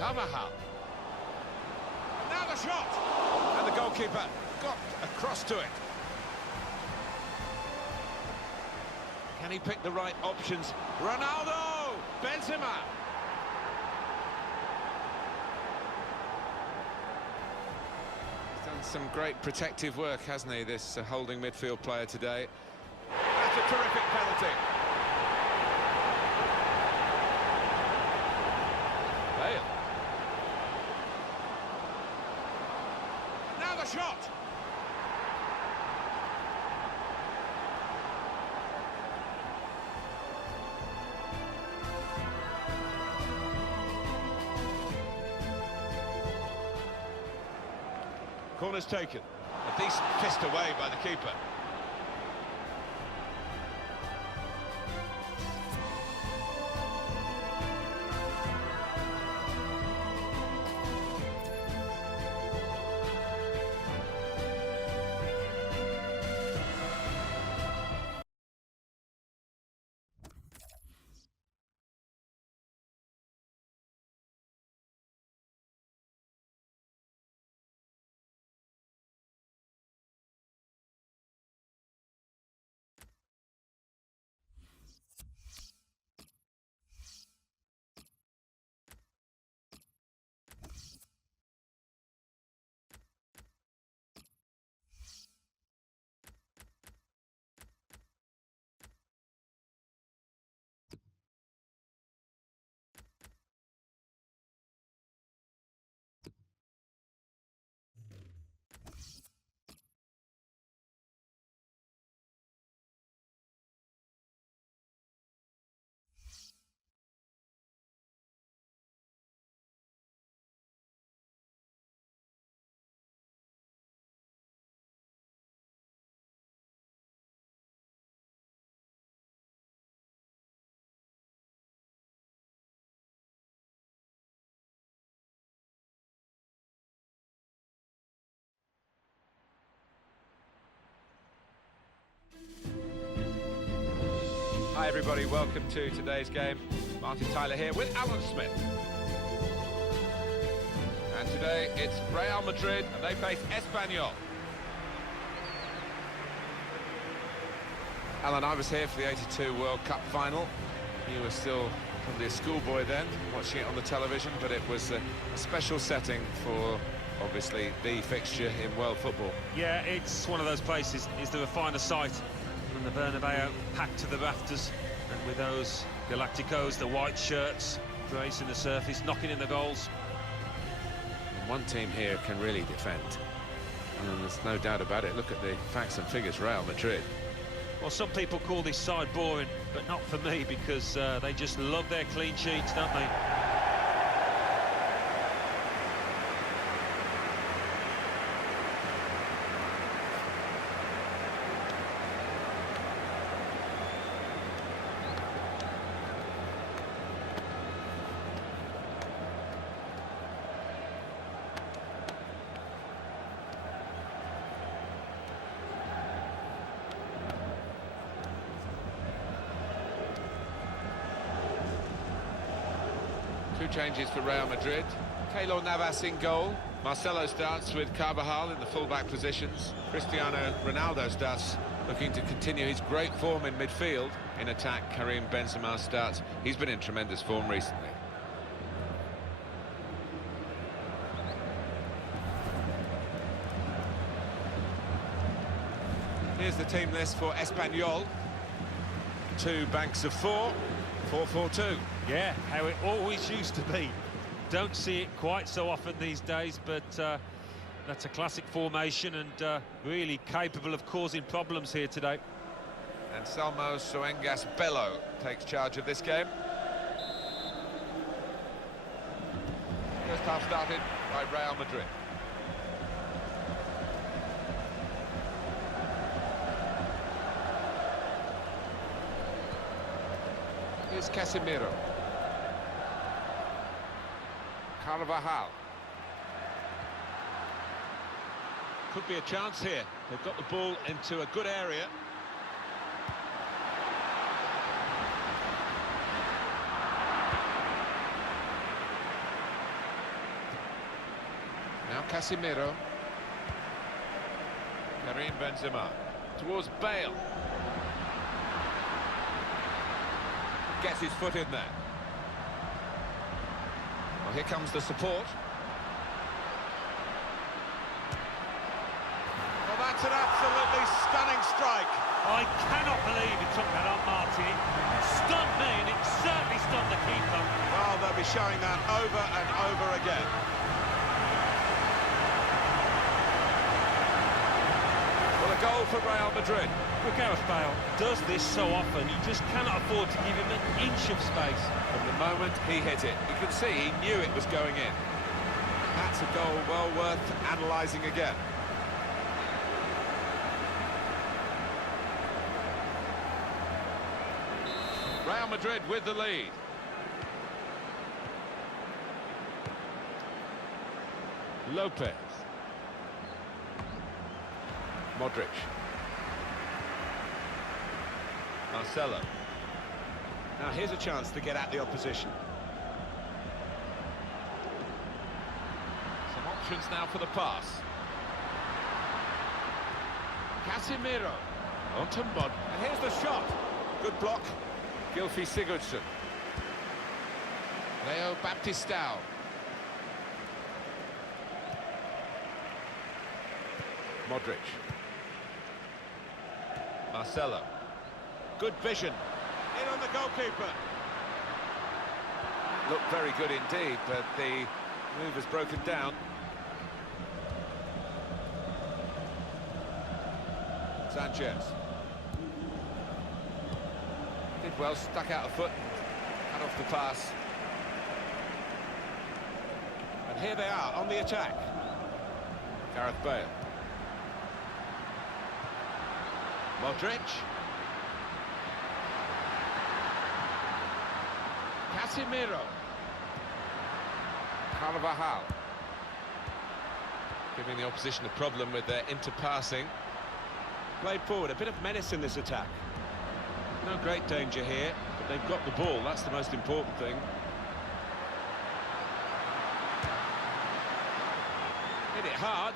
𝘾𝙗𝙧𝙚. Now the shot! And the goalkeeper got across to it. Can he pick the right options? Ronaldo! Benzema! He's done some great protective work, hasn't he, this holding midfield player today. That's a terrific penalty. Bale. Now the shot! Corner's taken. A decent fist away by the keeper. Hi everybody, welcome to today's game. Martin Tyler here with Alan Smith. And today it's Real Madrid and they face Espanyol. Alan, I was here for the '82 World Cup final. You were still probably a schoolboy then, watching it on the television, but it was a special setting for, obviously, the fixture in world football. Yeah, it's one of those places. Is there a finer sight than the Bernabeu packed to the rafters, and with those 𝙁𝙤𝙁𝙁𝙁, the white shirts, gracing the surface, knocking in the goals. And one team here can really defend, and there's no doubt about it. Look at the facts and figures, Real Madrid. Well, some people call this side boring, but not for me, because they just love their clean sheets, don't they? Two changes for Real Madrid. Keylor Navas in goal. Marcelo starts with 𝘾𝙗𝙧𝙚 in the full-back positions. Cristiano Ronaldo starts looking to continue his great form in midfield. In attack, Karim Benzema starts. He's been in tremendous form recently. Here's the team list for Espanyol. Two banks of four. 4-4-2. Yeah, how it always used to be. Don't see it quite so often these days, but that's a classic formation and really capable of causing problems here today. And 𝘾𝙬𝙁𝙗𝙁 takes charge of this game. First half started by Real Madrid. Here's Casemiro. 𝘾𝙗𝙧𝙚. Could be a chance here. They've got the ball into a good area. Casemiro. Karim Benzema. Towards Bale. Gets his foot in there. Well, here comes the support. Well, that's an absolutely stunning strike. I cannot believe it took that on Martin. It stunned me, and it certainly stunned the keeper. Well, they'll be showing that over and over again. Well, a goal for Real Madrid. Well, Gareth Bale does this so often, you just cannot afford to give him an inch of space. From the moment he hit it, you can see he knew it was going in. That's a goal well worth analysing again. Real Madrid with the lead. Lopez. Modric. Marcelo. Now here's a chance to get at the opposition. Some options now for the pass. Casemiro. Onto Mod. And here's the shot. Good block. 𝘾𝙧𝙬𝙁𝙁. 𝘾𝙖𝙧𝙬𝙁𝘗. Modric. Marcelo. Good vision. In on the goalkeeper. Looked very good indeed, but the move has broken down. Sanchez. Did well, stuck out a foot, cut off the pass. And here they are on the attack. Gareth Bale. Modric. Casemiro. Carvajal. Giving the opposition a problem with their interpassing. Played forward, a bit of menace in this attack. No great danger here, but they've got the ball, that's the most important thing. Hit it hard,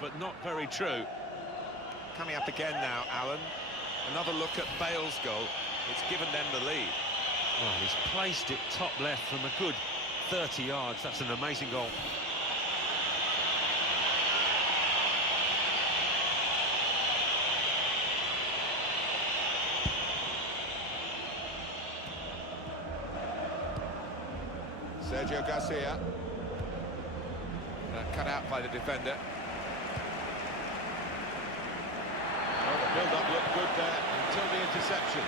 but not very true. Coming up again now, Alan. Another look at Bale's goal. It's given them the lead. Well, he's placed it top left from a good 30 yards. That's an amazing goal. Sergio Garcia. Cut out by the defender. Well, the build-up looked good there until the interception.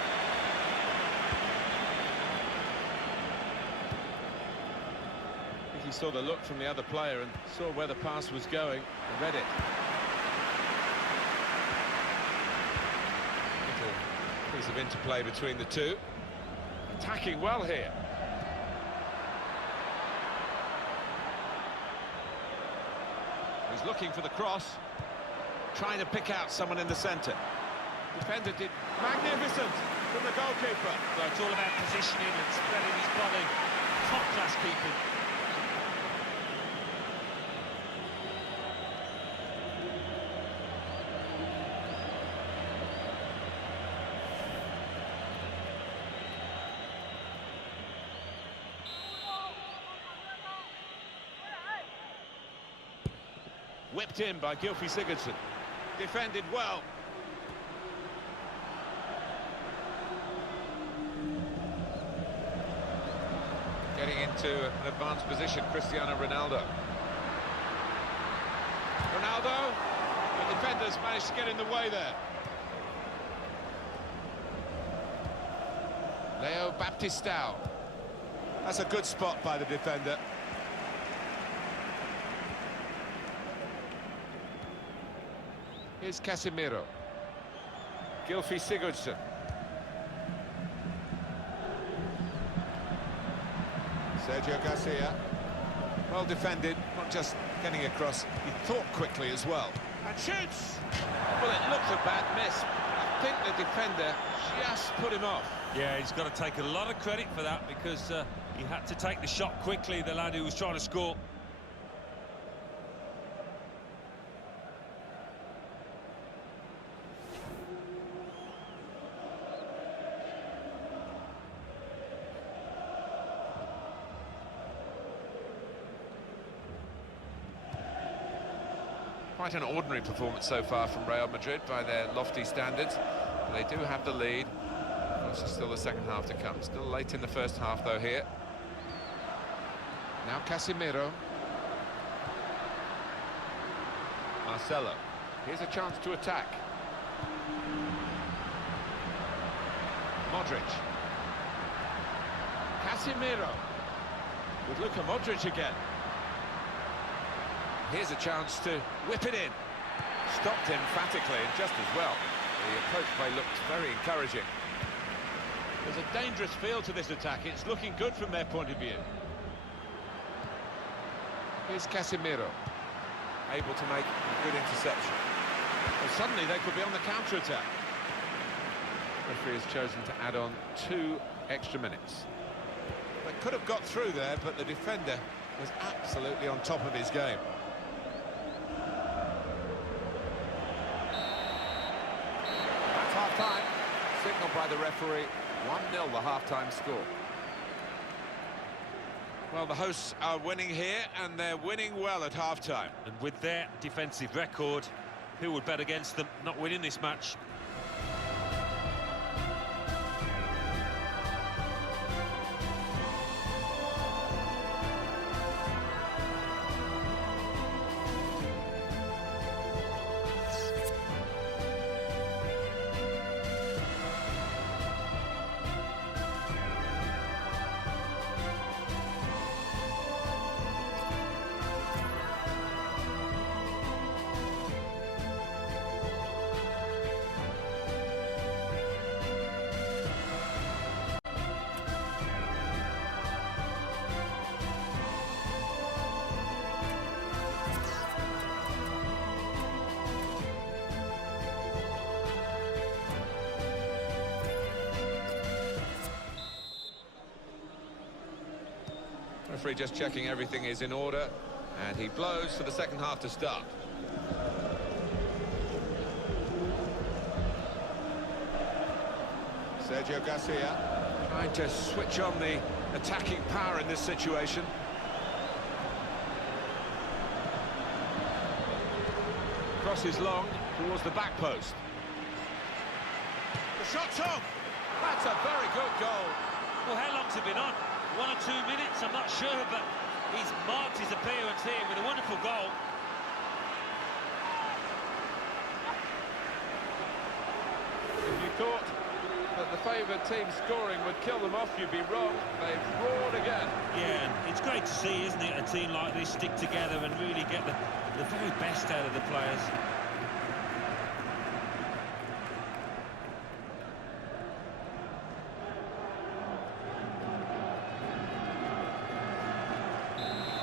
I think he saw the look from the other player and saw where the pass was going and read it. Little piece of interplay between the two. Attacking well here. He's looking for the cross, trying to pick out someone in the centre. Defender did magnificent from the goalkeeper. So it's all about positioning and spreading his body. Top-class keeping. Whipped in by 𝘾𝙧𝙬𝙁𝙁. Defended well. Getting into an advanced position, Cristiano Ronaldo. Ronaldo. The defenders managed to get in the way there. 𝘾𝙧𝙬𝙁𝙗. That's a good spot by the defender. Here's Casemiro. 𝘾𝙧𝙬𝙁𝙁. Sergio Garcia. Well defended, not just getting across, he thought quickly as well. And shoots! Well, it looked a bad miss. I think the defender just put him off. Yeah, he's got to take a lot of credit for that because he had to take the shot quickly, the lad who was trying to score. Quite an ordinary performance so far from Real Madrid by their lofty standards. But they do have the lead. Of course, there's still the second half to come. Still late in the first half, though, here. Now Casemiro. Marcelo. Here's a chance to attack. Modric. Casemiro. With Luka Modric again. Here's a chance to whip it in. Stopped emphatically and just as well. The approach play looked very encouraging. There's a dangerous feel to this attack. It's looking good from their point of view. Here's Casemiro. Able to make a good interception. Well, suddenly they could be on the counter-attack. Referee has chosen to add on 2 extra minutes. They could have got through there, but the defender was absolutely on top of his game. That's half-time. Signalled by the referee. 1-0 the half-time score. Well, the hosts are winning here, and they're winning well at half-time. And with their defensive record, who would bet against them not winning this match? Referee just checking everything is in order, and he blows for the second half to start. Sergio Garcia Trying to switch on the attacking power in this situation. crosses long towards the back post. The shot's on! That's a very good goal. Well, how long's it been on? 1 or 2 minutes, I'm not sure, but he's marked his appearance here with a wonderful goal. If you thought that the favoured team scoring would kill them off, you'd be wrong. They've roared again. Yeah, and it's great to see, isn't it, a team like this stick together and really get the very best out of the players.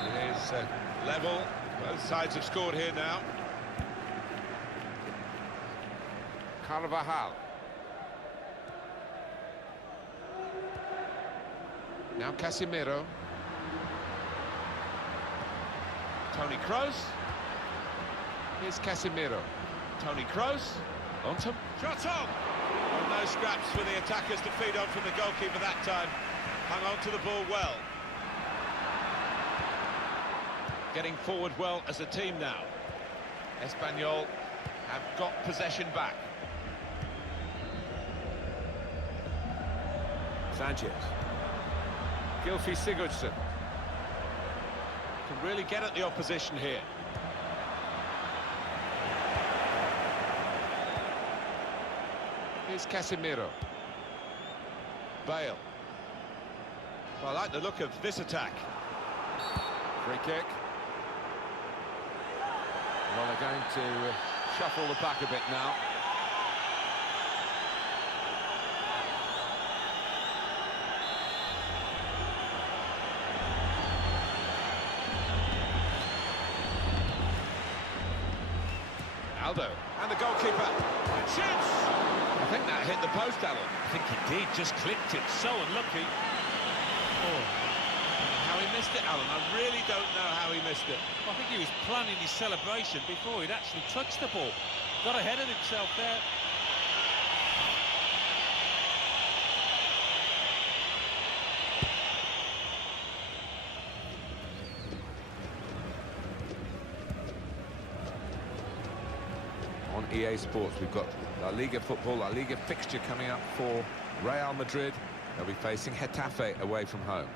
It is level. Both sides have scored here now. Carvajal. Now Casemiro. Toni Kroos. Here's Casemiro. Toni Kroos. Onto. Shot on! Well, no scraps for the attackers to feed on from the goalkeeper that time. Hung on to the ball well. Getting forward well as a team now. Espanyol have got possession back. Sanchez. 𝘾𝙧𝙬𝙧. Can really get at the opposition here. Here's Casemiro. Bale. Well, I like the look of this attack. Free kick. Well, they're going to shuffle the pack a bit now. Aldo. And the goalkeeper. And shoots! I think that hit the post, Alan. I think he did, just clipped it, so unlucky. Oh. How he missed it, Alan, I really don't know how he missed it. I think he was planning his celebration before he'd actually touched the ball. Got ahead of himself there. EA Sports. We've got La Liga football, La Liga fixture coming up for Real Madrid. They'll be facing Getafe away from home.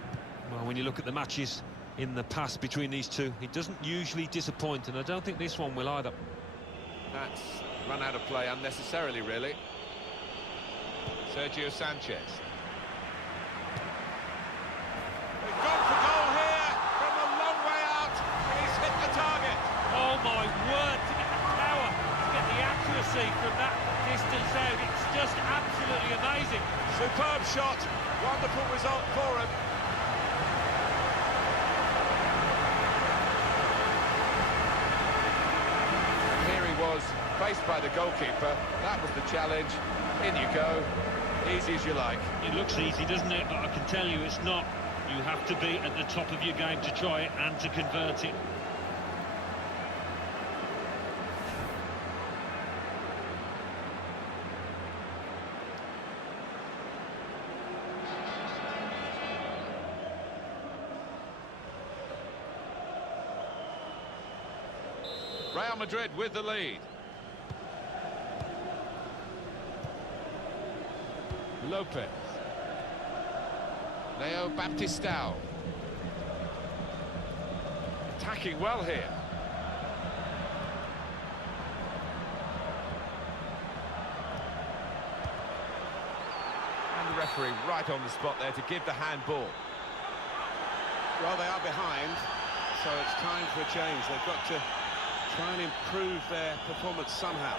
Well, when you look at the matches in the past between these two, it doesn't usually disappoint, and I don't think this one will either. That's run out of play unnecessarily, really. Sergio Sanchez. They've gone for goal here from a long way out. He's hit the target. Oh my word, to get the power, to get the accuracy from that distance out, it's just absolutely amazing. Superb shot, wonderful result for him. And here he was, faced by the goalkeeper. That was the challenge. In you go, easy as you like. It looks easy, doesn't it? But I can tell you it's not. You have to be at the top of your game to try it and to convert it. Real Madrid with the lead. Lopez. Leo Baptistao. Attacking well here. And the referee right on the spot there to give the handball. Well, they are behind, so it's time for a change. They've got to try and improve their performance somehow.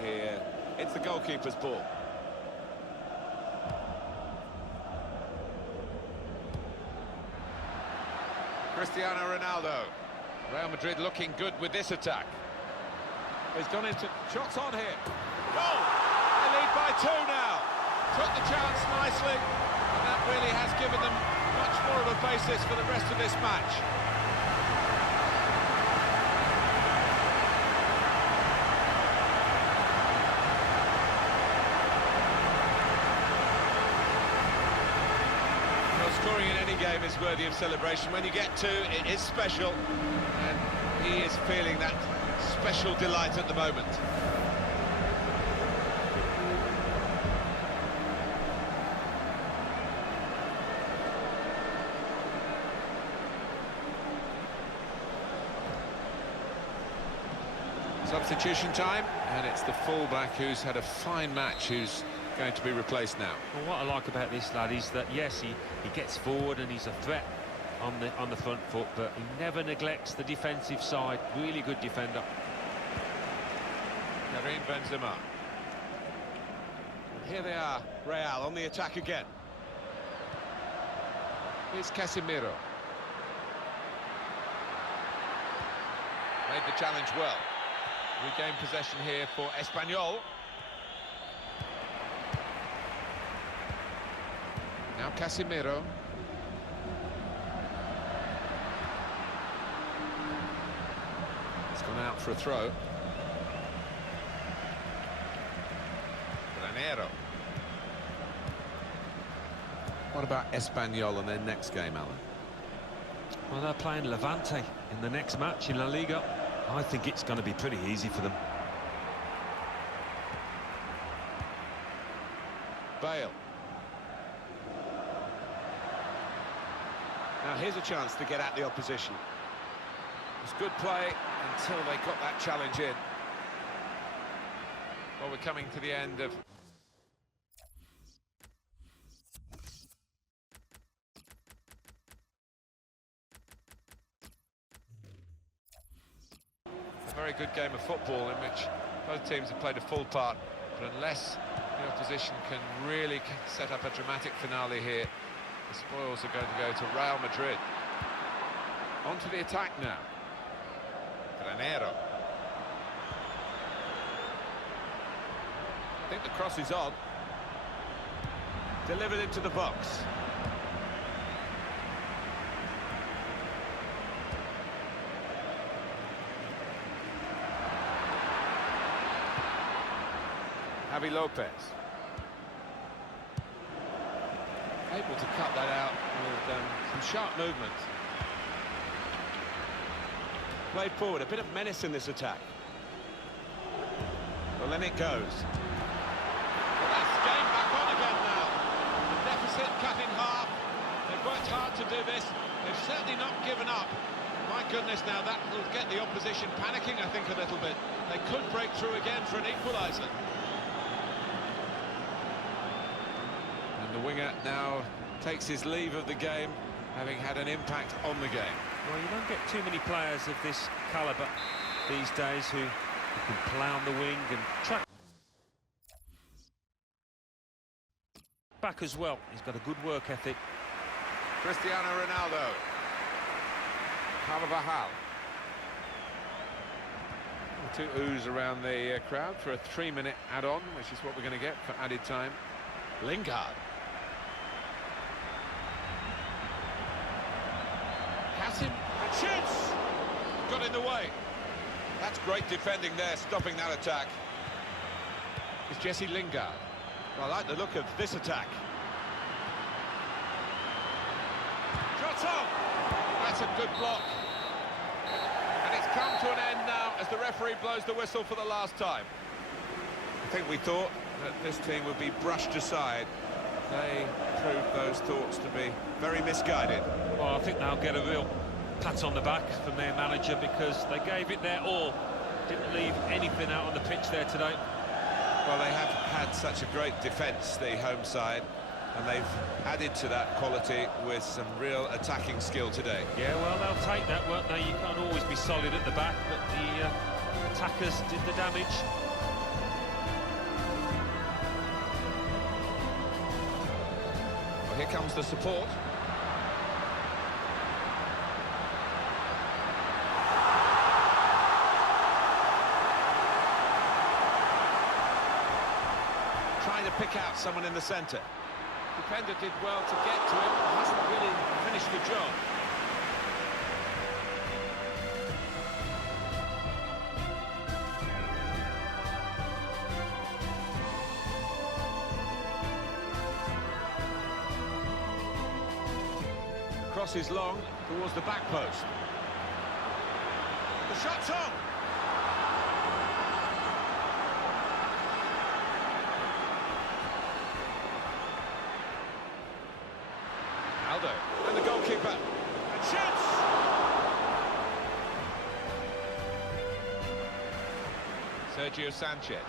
Here, it's the goalkeeper's ball. Cristiano Ronaldo. Real Madrid looking good with this attack. He's gone into shots on here. Goal! They lead by 2 now. Took the chance nicely, and that really has given them much more of a basis for the rest of this match. Well, scoring in any game is worthy of celebration. When you get 2, it is special, and he is feeling that special delight at the moment. Substitution time, and it's the fullback who's had a fine match who's going to be replaced now. Well, what I like about this lad is that, yes, he gets forward and he's a threat on the front foot, but he never neglects the defensive side. Really good defender. Karim Benzema. Here they are, Real on the attack again. Here's Casemiro. Made the challenge well. Regain possession here for Espanyol. Now Casemiro. It's gone out for a throw. Granero. What about Espanyol and their next game, Alan? Well, they're playing Levante in the next match in La Liga. I think it's going to be pretty easy for them. Bale. Now here's a chance to get at the opposition. It was good play until they got that challenge in. Well, we're coming to the end of... a very good game of football in which both teams have played a full part, but unless the opposition can really set up a dramatic finale here, the spoils are going to go to Real Madrid. On to the attack now. Granero. I think the cross is on. Delivered into the box. Javi Lopez. Able to cut that out with some sharp movement. Played forward, a bit of menace in this attack. Well, then it goes. Well, that's game back on again now. The deficit cut in half. They've worked hard to do this. They've certainly not given up. My goodness, now that will get the opposition panicking, I think, a little bit. They could break through again for an equaliser. And the winger now takes his leave of the game, having had an impact on the game. Well, you don't get too many players of this calibre these days who can plough the wing and track back as well. He's got a good work ethic. Cristiano Ronaldo. 𝘾𝙧𝙧𝙚. Two oohs around the crowd for a 3-minute add-on, which is what we're going to get for added time. Lingard. Has him and shoots! Got in the way. That's great defending there, stopping that attack. It's Jesse Lingard. Well, I like the look of this attack. Shot on! That's a good block. And it's come to an end now as the referee blows the whistle for the last time. I think we thought that this team would be brushed aside. They proved those thoughts to be very misguided. Well, I think they'll get a real pat on the back from their manager because they gave it their all. Didn't leave anything out on the pitch there today. Well, they have had such a great defence, the home side, and they've added to that quality with some real attacking skill today. Yeah, well, they'll take that, won't they? You can't always be solid at the back, but the attackers did the damage. Well, here comes the support. Trying to pick out someone in the centre. Defender did well to get to him, but hasn't really finished the job. The cross is long towards the back post. The shot's on! Ronaldo, and the goalkeeper, and shoots! Sergio Sanchez.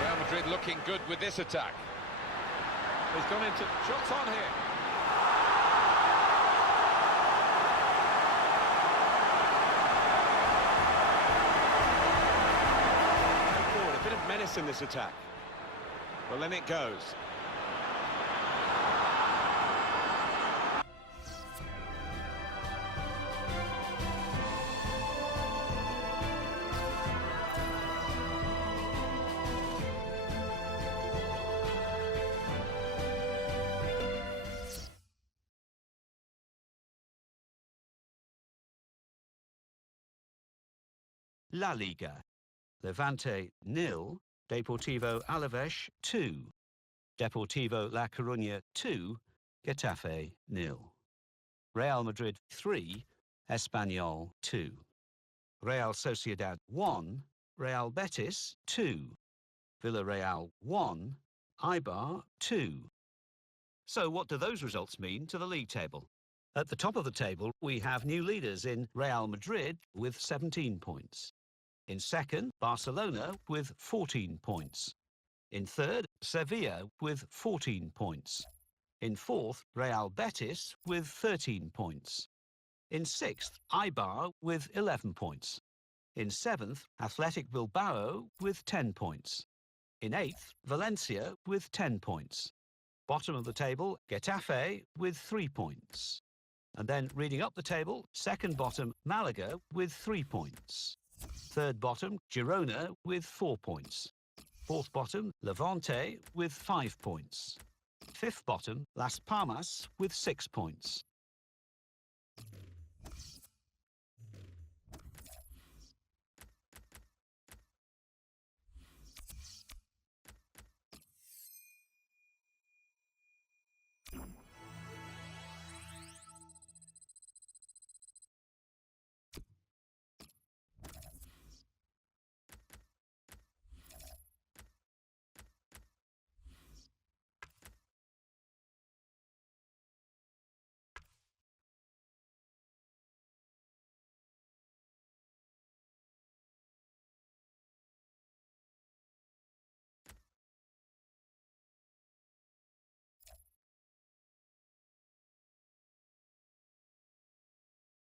Real Madrid looking good with this attack. He's gone into shots on here. A bit of menace in this attack. Well, then it goes. La Liga. Levante 0, Deportivo Alavés 2, Deportivo La Coruña 2, Getafe 0. Real Madrid 3, Espanyol 2. Real Sociedad 1, Real Betis 2, Villarreal 1, Eibar 2. So what do those results mean to the league table? At the top of the table, we have new leaders in Real Madrid with 17 points. In second, Barcelona with 14 points. In third, Sevilla with 14 points. In fourth, Real Betis with 13 points. In sixth, Eibar with 11 points. In seventh, Athletic Bilbao with 10 points. In eighth, Valencia with 10 points. Bottom of the table, Getafe with 3 points. And then reading up the table, second bottom, Malaga with 3 points. Third bottom, Girona with 4 points. Fourth bottom, Levante with 5 points. Fifth bottom, Las Palmas with 6 points.